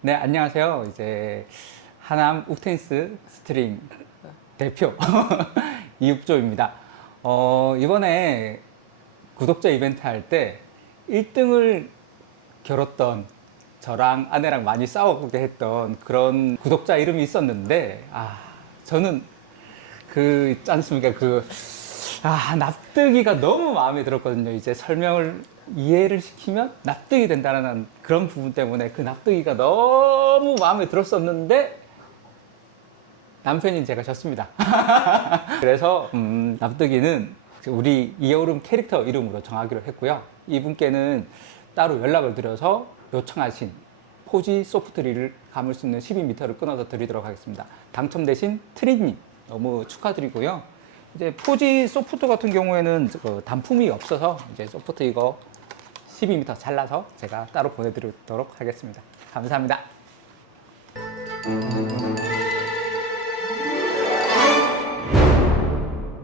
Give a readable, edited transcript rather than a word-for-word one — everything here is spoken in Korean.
네, 안녕하세요. 이제 하남 욱텐스 스트링 대표 이육조입니다. 이번에 구독자 이벤트 할 때 1등을 겨뤘던 저랑 아내랑 많이 싸우게 했던 그런 구독자 이름이 있었는데, 저는 있지 않습니까? 납득이가 너무 마음에 들었거든요. 이제 설명을 이해를 시키면 납득이 된다는 그런 부분 때문에 그 납득이가 너무 마음에 들었었는데 남편인 제가 졌습니다. 그래서 납득이는 우리 이여울음 캐릭터 이름으로 정하기로 했고요. 이분께는 따로 연락을 드려서 요청하신 포지 소프트릴을 감을 수 있는 12m를 끊어서 드리도록 하겠습니다. 당첨되신 트리님 너무 축하드리고요. 이제 포지 소프트 같은 경우에는 단품이 없어서 이제 소프트 이거 12m 잘라서 제가 따로 보내드리도록 하겠습니다. 감사합니다.